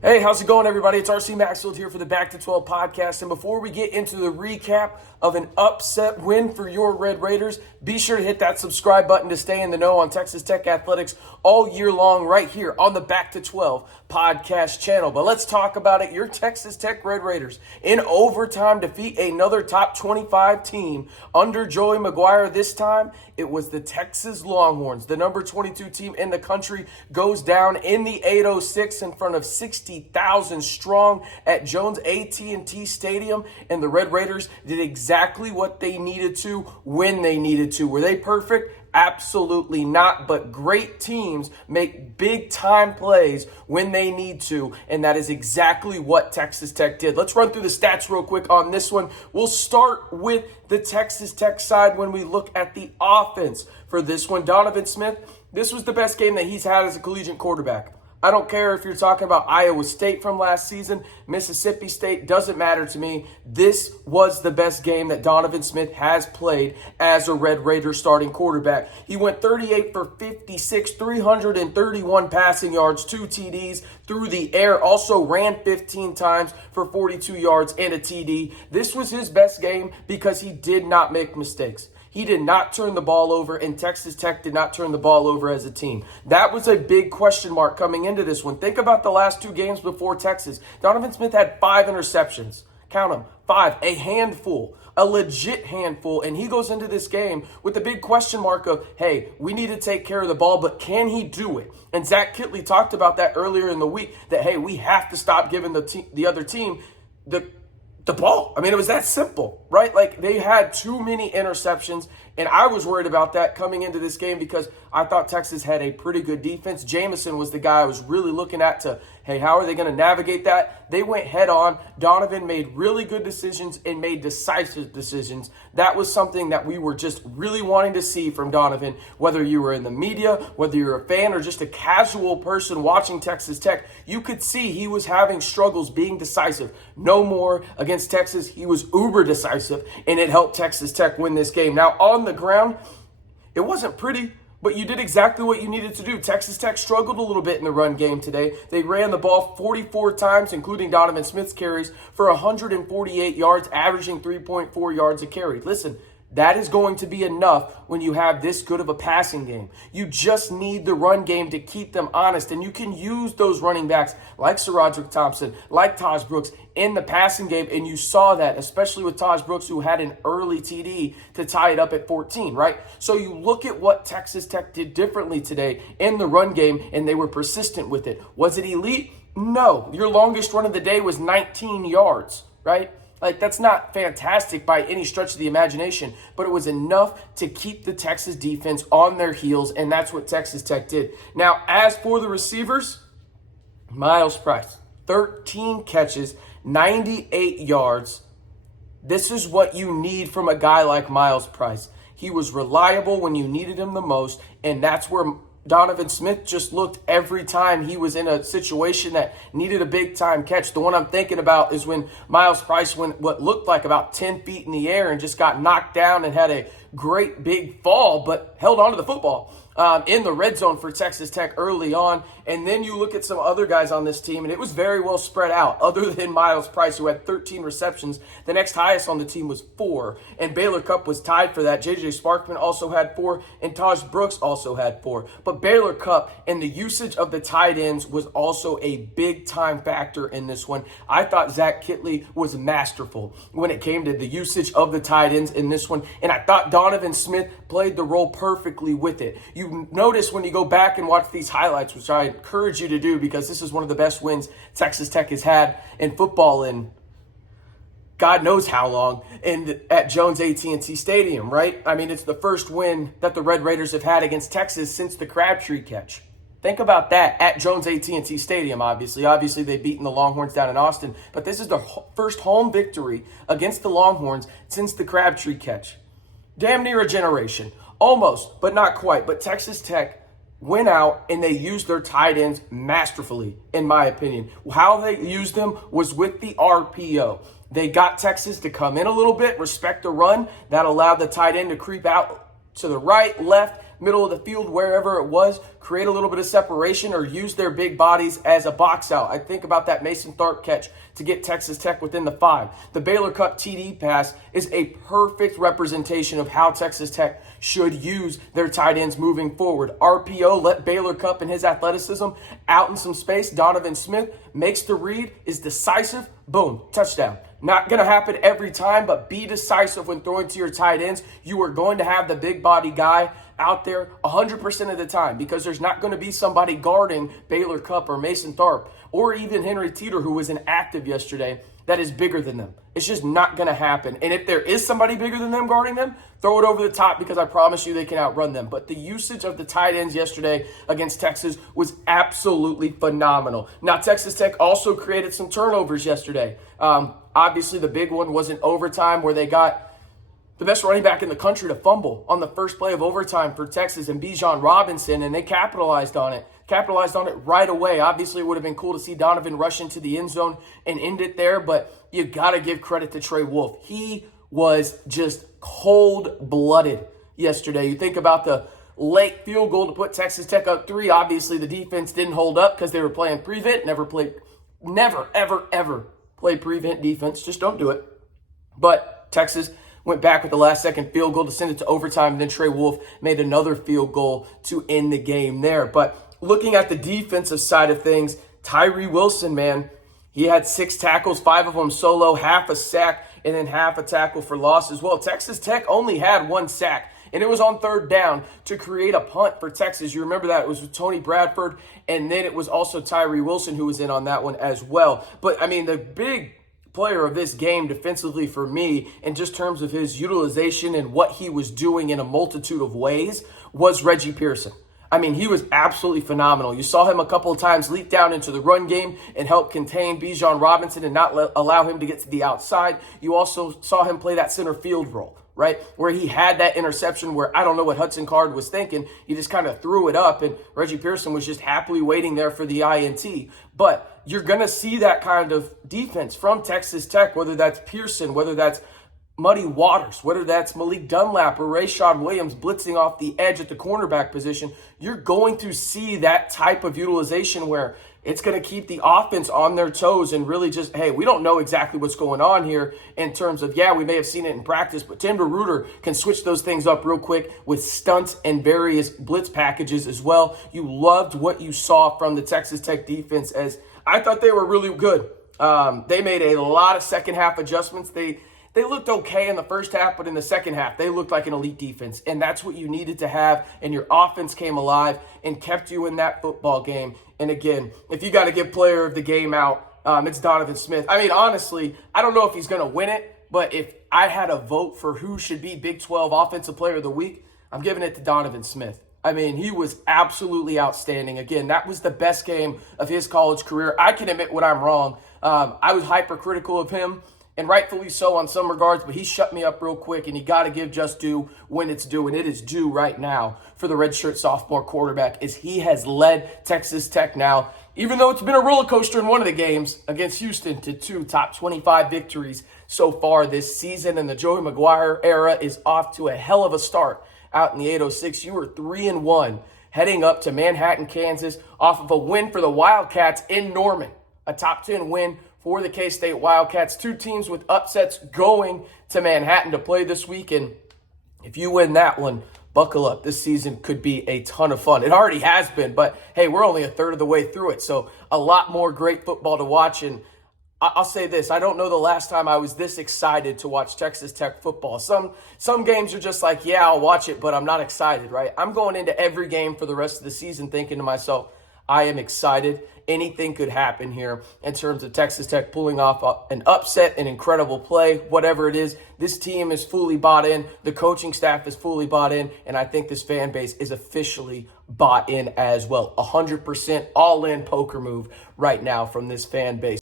Hey, how's it going, everybody? It's RC Maxfield here for the Back to 12 podcast. And before we get into the recap of an upset win for your Red Raiders, be sure to hit that subscribe button to stay in the know on Texas Tech athletics all year long right here on the Back to 12 podcast channel. But let's talk about it. Your Texas Tech Red Raiders in overtime defeat another top 25 team under Joey McGuire. This time, it was the Texas Longhorns. The number 22 team in the country goes down in the 806 in front of 60,000 strong at Jones AT&T Stadium, and the Red Raiders did exactly what they needed to when they needed to. Were they perfect? Absolutely not, but great teams make big-time plays when they need to, and that is exactly what Texas Tech did. Let's run through the stats real quick on this one. We'll start with the Texas Tech side when we look at the offense for this one. Donovan Smith, this was the best game that he's had as a collegiate quarterback. I don't care if you're talking about Iowa State from last season, Mississippi State, doesn't matter to me. This was the best game that Donovan Smith has played as a Red Raider starting quarterback. He went 38 for 56, 331 passing yards, 2 TDs through the air, also ran 15 times for 42 yards and a TD. This was his best game because he did not make mistakes. He did not turn the ball over, and Texas Tech did not turn the ball over as a team. That was a big question mark coming into this one. Think about the last 2 games before Texas. Donovan Smith had 5 interceptions. Count them, 5, a handful, a legit handful, and he goes into this game with the big question mark of, hey, we need to take care of the ball, but can he do it? And Zach Kittley talked about that earlier in the week, that, hey, we have to stop giving the other team the ball. I mean, it was that simple, right? Like, they had too many interceptions, and I was worried about that coming into this game because I thought Texas had a pretty good defense. Jamison was the guy I was really looking at to, hey, how are they going to navigate that? They went head on. Donovan made really good decisions and made decisive decisions. That was something that we were just really wanting to see from Donovan, whether you were in the media, whether you're a fan or just a casual person watching Texas Tech. You could see he was having struggles being decisive. No more against Texas. He was uber decisive, and it helped Texas Tech win this game. Now, on the ground, it wasn't pretty, but you did exactly what you needed to do. Texas Tech struggled a little bit in the run game today. They ran the ball 44 times, including Donovan Smith's carries, for 148 yards, averaging 3.4 yards a carry. Listen, that is going to be enough when you have this good of a passing game. You just need the run game to keep them honest, and you can use those running backs like SaRodorick Thompson, like Taj Brooks in the passing game, and you saw that, especially with Taj Brooks, who had an early TD to tie it up at 14, right? So you look at what Texas Tech did differently today in the run game, and they were persistent with it. Was it elite? No. Your longest run of the day was 19 yards, right? Like, that's not fantastic by any stretch of the imagination, but it was enough to keep the Texas defense on their heels, and that's what Texas Tech did. Now, as for the receivers, Myles Price, 13 catches, 98 yards. This is what you need from a guy like Myles Price. He was reliable when you needed him the most, and that's where Donovan Smith just looked every time he was in a situation that needed a big-time catch. The one I'm thinking about is when Myles Price went what looked like about 10 feet in the air and just got knocked down and had a great big fall, but held on to the football in the red zone for Texas Tech early on. And then you look at some other guys on this team, and it was very well spread out. Other than Myles Price, who had 13 receptions, the next highest on the team was 4. And Baylor Cupp was tied for that. J.J. Sparkman also had 4, and Taj Brooks also had 4. But Baylor Cupp and the usage of the tight ends was also a big-time factor in this one. I thought Zach Kittley was masterful when it came to the usage of the tight ends in this one, and I thought Donovan Smith played the role perfectly with it. You notice when you go back and watch these highlights, which I encourage you to do because this is one of the best wins Texas Tech has had in football in God knows how long, and at Jones AT&T Stadium, right? I mean, it's the first win that the Red Raiders have had against Texas since the Crabtree catch. Think about that at Jones AT&T Stadium, obviously. Obviously, they've beaten the Longhorns down in Austin, but this is the first home victory against the Longhorns since the Crabtree catch. Damn near a generation. Almost, but not quite. But Texas Tech went out and they used their tight ends masterfully, in my opinion. How they used them was with the RPO. They got Texas to come in a little bit, respect the run. That allowed the tight end to creep out to the right, left, middle of the field, wherever it was, create a little bit of separation or use their big bodies as a box out. I think about that Mason Tharp catch to get Texas Tech within the 5. The Baylor Cup TD pass is a perfect representation of how Texas Tech should use their tight ends moving forward. RPO, let Baylor Cup and his athleticism out in some space. Donovan Smith makes the read, is decisive, boom, touchdown. Not going to happen every time, but be decisive when throwing to your tight ends. You are going to have the big body guy out there 100% of the time because there's not going to be somebody guarding Baylor Cup or Mason Tharp or even Henry Teeter, who was inactive yesterday, that is bigger than them. It's just not going to happen. And if there is somebody bigger than them guarding them, throw it over the top because I promise you they can outrun them. But the usage of the tight ends yesterday against Texas was absolutely phenomenal. Now, Texas Tech also created some turnovers yesterday. Obviously, the big one was in overtime where they got the best running back in the country to fumble on the first play of overtime for Texas and Bijan Robinson, and they capitalized on it right away. Obviously, it would have been cool to see Donovan rush into the end zone and end it there, but you got to give credit to Trey Wolff. He was just cold-blooded yesterday. You think about the late field goal to put Texas Tech up 3. Obviously, the defense didn't hold up because they were playing prevent. Never, ever play prevent defense. Just don't do it. But Texas went back with the last-second field goal to send it to overtime, and then Trey Wolff made another field goal to end the game there. But looking at the defensive side of things, Tyree Wilson, man, he had 6 tackles, 5 of them solo, half a sack, and then half a tackle for loss as well. Texas Tech only had 1 sack, and it was on 3rd down to create a punt for Texas. You remember that. It was with Tony Bradford, and then it was also Tyree Wilson who was in on that one as well. But, I mean, the big player of this game defensively for me, in just terms of his utilization and what he was doing in a multitude of ways, was Reggie Pearson. I mean, he was absolutely phenomenal. You saw him a couple of times leak down into the run game and help contain Bijan Robinson and not allow him to get to the outside. You also saw him play that center field role, right, where he had that interception where I don't know what Hudson Card was thinking. He just kind of threw it up, and Reggie Pearson was just happily waiting there for the INT. But you're going to see that kind of defense from Texas Tech, whether that's Pearson, whether that's Muddy Waters, whether that's Malik Dunlap or Rashad Williams blitzing off the edge at the cornerback position. You're going to see that type of utilization where it's going to keep the offense on their toes and really just, hey, we don't know exactly what's going on here in terms of, we may have seen it in practice, but Tim DeRuyter can switch those things up real quick with stunts and various blitz packages as well. You loved what you saw from the Texas Tech defense, as I thought they were really good. They made a lot of second half adjustments. They looked okay in the first half, but in the second half, they looked like an elite defense. And that's what you needed to have. And your offense came alive and kept you in that football game. And again, if you got to give player of the game out, it's Donovan Smith. I mean, honestly, I don't know if he's going to win it, but if I had a vote for who should be Big 12 Offensive Player of the Week, I'm giving it to Donovan Smith. I mean, he was absolutely outstanding. Again, that was the best game of his college career. I can admit when I'm wrong. I was hypercritical of him, and rightfully so on some regards, but he shut me up real quick, and you got to give just due when it's due, and it is due right now for the redshirt sophomore quarterback, as he has led Texas Tech now, even though it's been a roller coaster in one of the games against Houston, to 2 top 25 victories so far this season, and the Joey McGuire era is off to a hell of a start out in the 806. You were 3-1 heading up to Manhattan, Kansas, off of a win for the Wildcats in Norman, a top 10 win for the K-State Wildcats. 2 teams with upsets going to Manhattan to play this week. And if you win that one, buckle up. This season could be a ton of fun. It already has been, but hey, we're only a third of the way through it. So a lot more great football to watch. And I'll say this, I don't know the last time I was this excited to watch Texas Tech football. Some games are just like, I'll watch it, but I'm not excited, right? I'm going into every game for the rest of the season thinking to myself, I am excited. Anything could happen here in terms of Texas Tech pulling off an upset, an incredible play, whatever it is. This team is fully bought in. The coaching staff is fully bought in. And I think this fan base is officially bought in as well. 100% all-in poker move right now from this fan base.